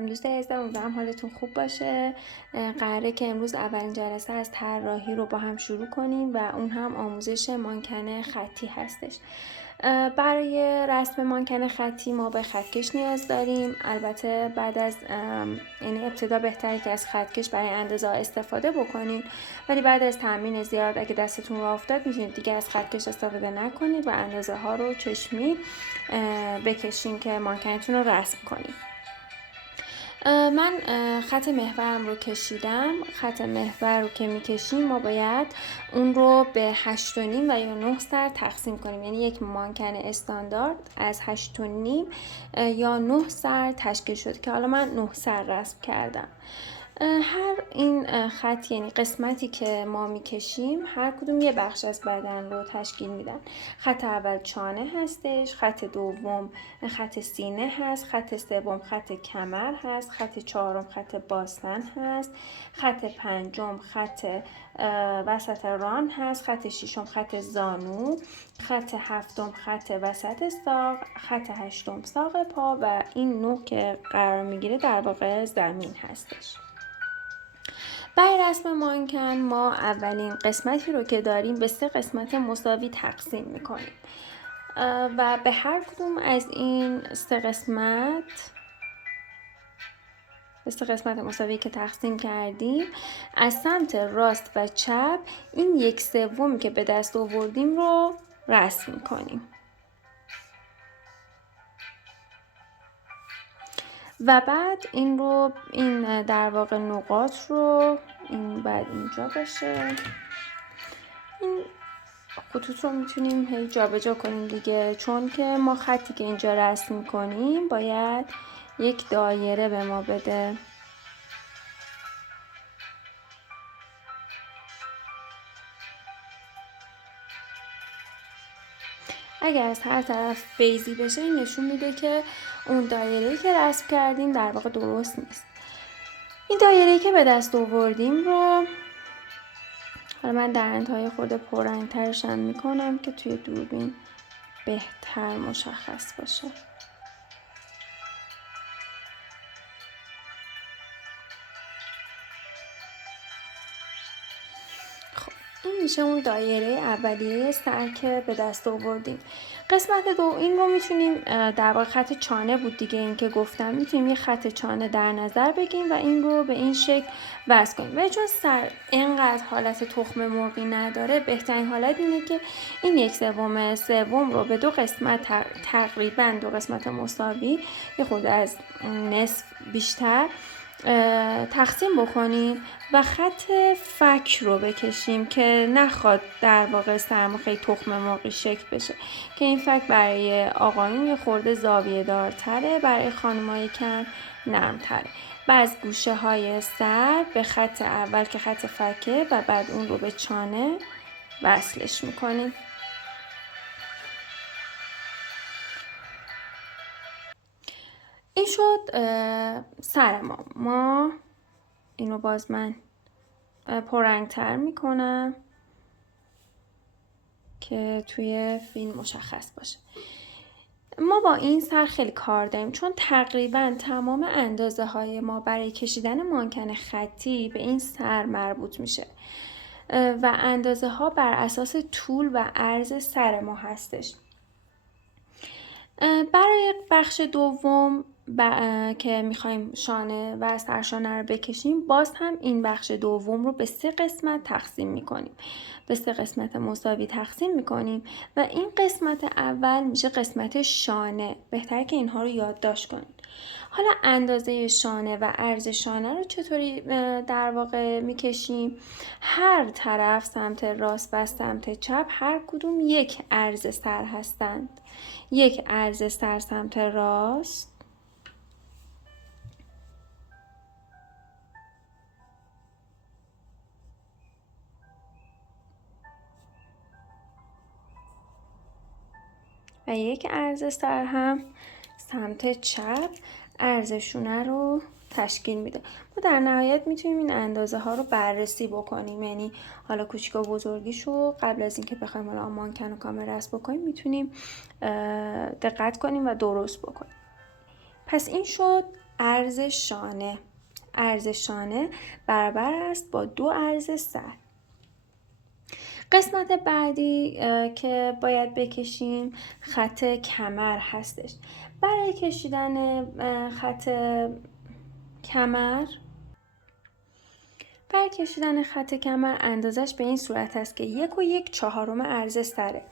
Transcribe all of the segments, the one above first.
دوستای عزیزم، امیدوارم حالتون خوب باشه. قراره که امروز اولین جلسه از طراحی رو با هم شروع کنیم و اون هم آموزش مانکن خطی هستش. برای رسم مانکن خطی ما به خطکش نیاز داریم. البته بعد از یعنی ابتدا بهتره که از خطکش برای اندازه استفاده بکنید، ولی بعد از تمرین زیاد اگه دستتون راه افتاد میتونید دیگه از خطکش استفاده نکنید و اندازه ها رو چشمی بکشین که مانکنتون رو رسم کنید. من خط محورم رو کشیدم. خط محور رو که میکشیم ما باید اون رو به 8.5 و یا 9 سر تقسیم کنیم، یعنی یک مانکن استاندارد از 8.5 یا 9 سر تشکیل شد که حالا من 9 سر رسم کردم. هر این خط یعنی قسمتی که ما میکشیم هر کدوم یه بخش از بدن رو تشکیل میدن. خط اول چانه هستش، خط دوم خط سینه هست، خط سوم خط کمر هست، خط چهارم خط باسن هست، خط پنجم خط وسط ران هست، خط ششم خط زانو، خط هفتم خط وسط ساق، خط هشتم ساق پا و این نوع که قرار میگیره در واقع زمین هستش. برای رسم مانکن ما اولین قسمتی رو که داریم به 3 قسمت مساوی تقسیم میکنیم و به هر کدوم از این 3 قسمت مساوی که تقسیم کردیم از سمت راست و چپ این 1/3 که به دست آوردیم رو رسم میکنیم و بعد این در واقع نقاط رو این بعد اینجا باشه. این خطوط رو میتونیم هی جابجا کنیم دیگه، چون که ما خطی که اینجا رسم میکنیم باید یک دایره به ما بده. اگر از هر طرف بیضی بشه این نشون میده که اون دایره‌ای که رسم کردیم در واقع درست نیست. این دایره‌ای که به دست آوردیم رو حالا من در انتهای خورده پررنگ‌ترش هم میکنم که توی دوربین بهتر مشخص باشه. این میشه اون دایره اولیه سر که به دست آوردیم. قسمت دو این رو میتونیم در واقع خط چانه بود دیگه، این که گفتم میتونیم یه خط چانه در نظر بگیریم و این رو به این شکل وصل کنیم. ولی چون سر اینقدر حالت تخم مرغی نداره، بهترین حالت اینه که این 1/3 رو به 2 قسمت تقریبا 2 قسمت مساوی یه خورده از نصف بیشتر تقسیم بکنیم و خط فک رو بکشیم که نخواد در واقع سرمون خیلی تخم مرغی شکل بشه، که این فک برای آقایون یه خورده زاویه دارتره، برای خانمای کم نرمتره. و از گوشه های سر به خط اول که خط فکه و بعد اون رو به چانه وصلش میکنیم. این شد سر ما. اینو باز من پررنگ‌تر میکنم که توی فیلم مشخص باشه. ما با این سر خیلی کار داریم، چون تقریبا تمام اندازه های ما برای کشیدن مانکن خطی به این سر مربوط میشه و اندازه ها بر اساس طول و عرض سر ما هستش. برای بخش دوم که میخوایم شانه و سرشانه رو بکشیم، باز هم این بخش دوم رو به 3 قسمت تقسیم میکنیم، به 3 قسمت مساوی تقسیم میکنیم و این قسمت اول میشه قسمت شانه. بهتره که اینها رو یادداشت کنید. حالا اندازه شانه و عرض شانه رو چطوری در واقع میکشیم؟ هر طرف سمت راست و سمت چپ هر کدوم یک عرض سر هستند. یک عرض سر سمت راست و یک عرض سر هم سمت چپ عرض شونه رو تشکیل میده. ما در نهایت میتونیم این اندازه ها رو بررسی بکنیم، یعنی حالا کوچیک و بزرگیشو قبل از اینکه بخوایم حالا مانکن و کامل رسم بکنیم میتونیم دقت کنیم و درست بکنیم. پس این شد عرض شانه. عرض شانه برابر است با 2 عرض سر. قسمت بعدی که باید بکشیم خط کمر هستش. برای کشیدن خط کمر اندازش به این صورت است که 1 و 1/4 عرض سره.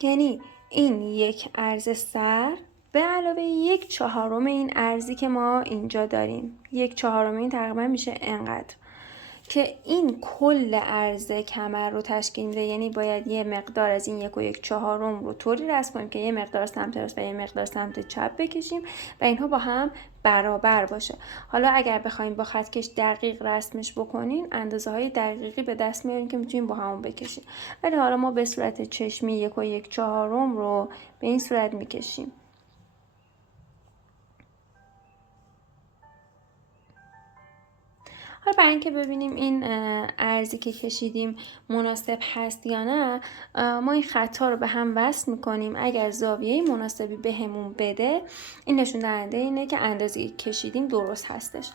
یعنی این 1 عرض سر به علاوه 1/4 این عرضی که ما اینجا داریم. 1/4 این تقریبا میشه انقدر که این کل عرض کمر رو تشکیل میده. یعنی باید یه مقدار از این 1 و 1/4 رو طوری رسم کنیم که یه مقدار سمت راست و یه مقدار سمت چپ بکشیم و اینها با هم برابر باشه. حالا اگر بخوایم با خطکش دقیق رسمش بکنین اندازه های دقیقی به دست میارین که میتونیم با همون بکشیم. ولی حالا ما به صورت چشمی 1 و 1/4 رو به این صورت میکشیم. حالا برای اینکه ببینیم این ارزی که کشیدیم مناسب هست یا نه، ما این خطا رو به هم وصل میکنیم. اگر زاویه مناسبی بهمون بده، این نشون دهنده اینه که اندازه‌ای کشیدیم درست هستش.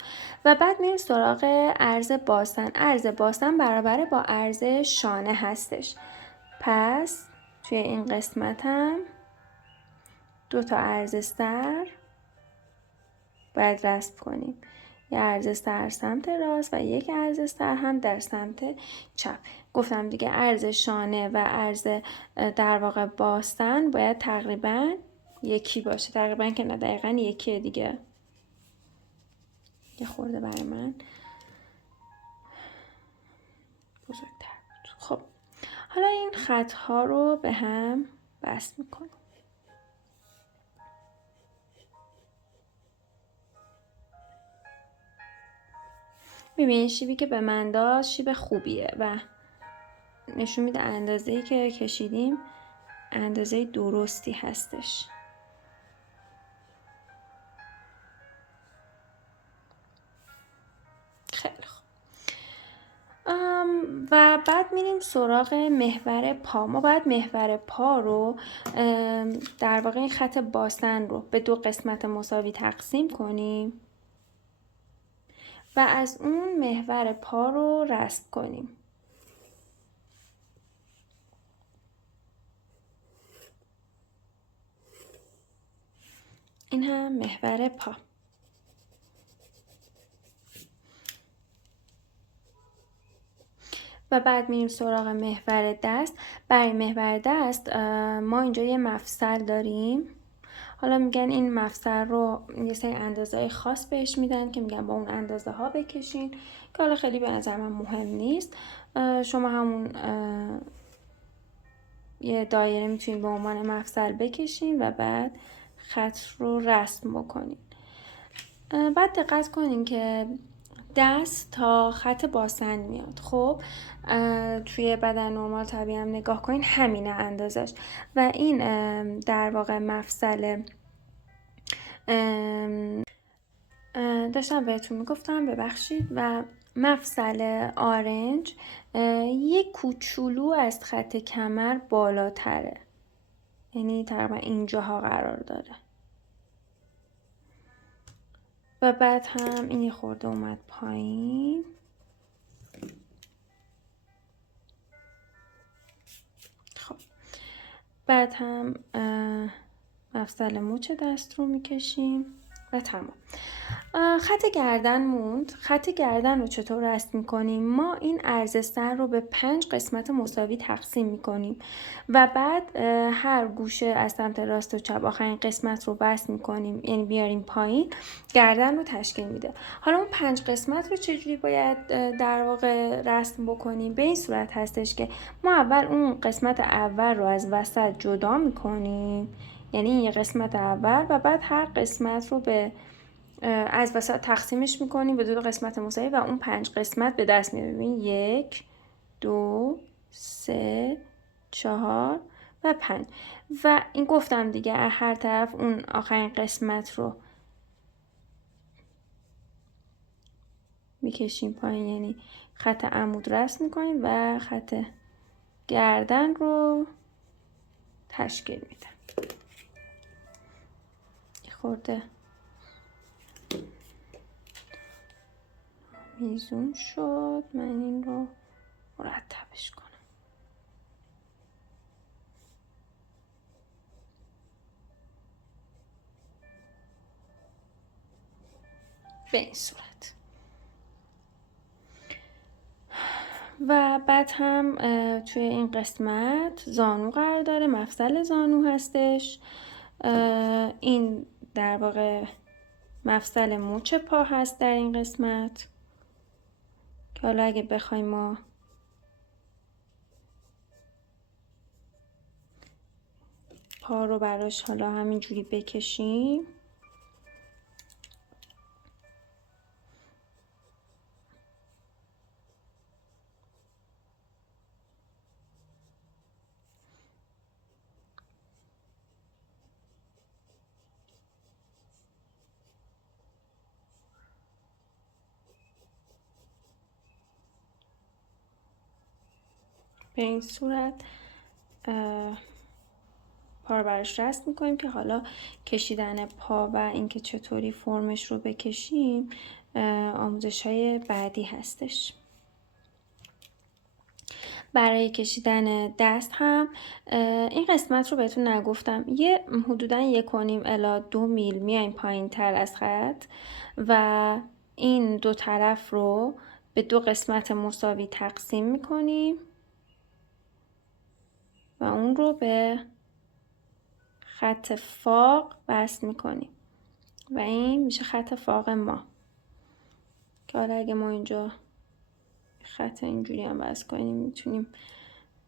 و بعد میریم سراغ عرض باستن. عرض باستن برابر با عرض شانه هستش. پس توی این قسمت هم 2 تا عرض سر باید رسم کنیم. یه عرض سر سمت راست و یک عرض سر هم در سمت چپ. گفتم دیگه عرض شانه و عرض در واقع باستن باید تقریبا یکی باشه. تقریبا که نه، دقیقا یکیه دیگه. یه خورده برای من بزرگتر بود. خب حالا این خطها رو به هم وصل میکنم. ببین شیبی که به من داد شیب خوبیه و نشون میده اندازه‌ای که کشیدیم اندازه درستی هستش. خیلی خوب. و بعد میریم سراغ محور پا. ما باید محور پا رو در واقع این خط باستن رو به 2 قسمت مساوی تقسیم کنیم و از اون محور پا رو رسم کنیم. این هم محور پا. و بعد میریم سراغ محور دست. برای محور دست ما اینجا یه مفصل داریم. حالا میگن این مفصل رو یه سری اندازه‌های خاص بهش میدن که میگن با اون اندازه ها بکشین، که حالا خیلی به نظر من مهم نیست. شما همون یه دایره میتونید به عنوان مفصل بکشین و بعد خط رو رسم بکنین. بعد دقت کنین که دست تا خط باسن میاد. خب توی بدن نرمال طبیعی هم نگاه کنین همینه اندازش و این در واقع مفصل داشتم بهتون میگفتم ببخشید و مفصل آرنج یک کوچولو از خط کمر بالاتره، یعنی تقریبا اینجاها قرار داره و بعد هم این یه خورده اومد پایین. خب بعد هم مفصل مچ دست رو میکشیم و تمام. خط گردن موند. خط گردن رو چطور رسم میکنیم؟ ما این عرض سر رو به 5 قسمت مساوی تقسیم میکنیم و بعد هر گوشه از سمت راست و چپ آخرین قسمت رو وصل میکنیم، یعنی بیاریم پایین، گردن رو تشکیل میده. حالا اون 5 قسمت رو چجوری باید در واقع رسم بکنیم؟ به این صورت هستش که ما اول اون قسمت اول رو از وسط جدا میکنیم، یعنی این یه قسمت اول، و بعد هر قسمت رو به از وسط تقسیمش میکنیم به 2 قسمت مساوی و اون 5 قسمت به دست میاریم. 1 2 3 4 و 5 و این گفتم دیگه هر طرف اون آخرین قسمت رو میکشیم پایین، یعنی خط عمود رسم میکنیم و خط گردن رو تشکیل میده. خورده میزون شد. من این رو مرتبش کنم. به این صورت. و بعد هم توی این قسمت زانو قرار داره، مفصل زانو هستش. این در واقع مفصل مچ پا هست در این قسمت که حالا اگه بخوایم ما پا رو براش حالا همینجوری بکشیم، به این صورت پا رو براش رسم میکنیم که حالا کشیدن پا و اینکه چطوری فرمش رو بکشیم آموزش های بعدی هستش. برای کشیدن دست هم این قسمت رو بهتون نگفتم، یه حدوداً 1.5 الی 2 میل میایم پایین تر از خط و این دو طرف رو به 2 قسمت مساوی تقسیم میکنیم و اون رو به خط فاق وصل میکنیم و این میشه خط فاق ما، که حالا اگه ما اینجا خط اینجوری هم وصل کنیم میتونیم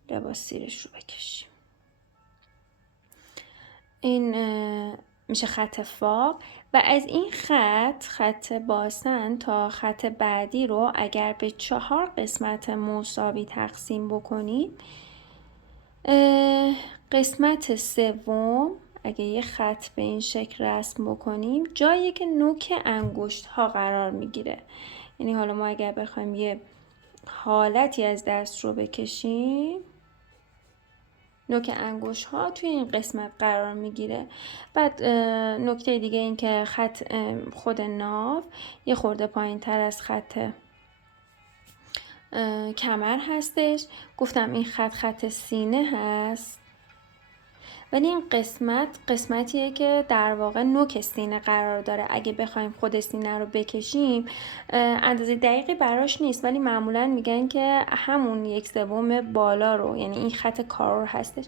لباس زیرش رو بکشیم. این میشه خط فاق و از این خط باسن تا خط بعدی رو اگر به 4 قسمت مساوی تقسیم بکنیم، قسمت سوم اگه یه خط به این شکل رسم بکنیم جایی که نوک انگشت ها قرار میگیره. یعنی حالا ما اگر بخوایم یه حالتی از دست رو بکشیم، نوک انگشت ها توی این قسمت قرار میگیره. بعد نکته دیگه این که خط خود ناف یه خورده پایین تر از خط کمر هستش. گفتم این خط سینه هست، ولی این قسمتیه که در واقع نوک سینه قرار داره. اگه بخوایم خود سینه رو بکشیم اندازه دقیقی براش نیست، ولی معمولا میگن که همون 1/3 بالا رو، یعنی این خط کارور هستش،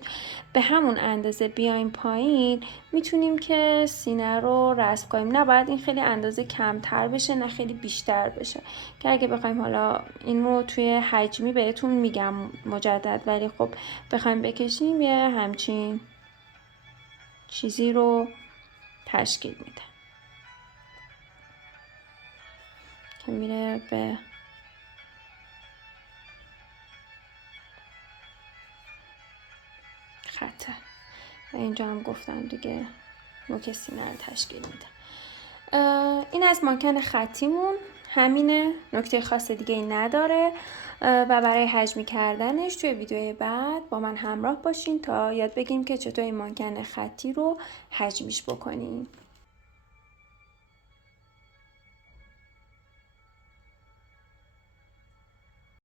به همون اندازه بیایم پایین میتونیم که سینه رو رسم کنیم. نباید این خیلی اندازه کمتر بشه نه خیلی بیشتر بشه، که اگه بخوایم حالا این رو توی حجمی بهتون میگم مجدد، ولی خب بخوایم بکشیم یه همچین چیزی رو تشکیل میده که میره به خطه. و اینجا هم گفتم دیگه نوک سینه رو تشکیل میده. این از مانکن خطیمون همینه، نکته خاص دیگه ای نداره و برای حجمی کردنش توی ویدیوی بعد با من همراه باشین تا یاد بگیریم که چطور این مانکن خطی رو حجمیش بکنیم.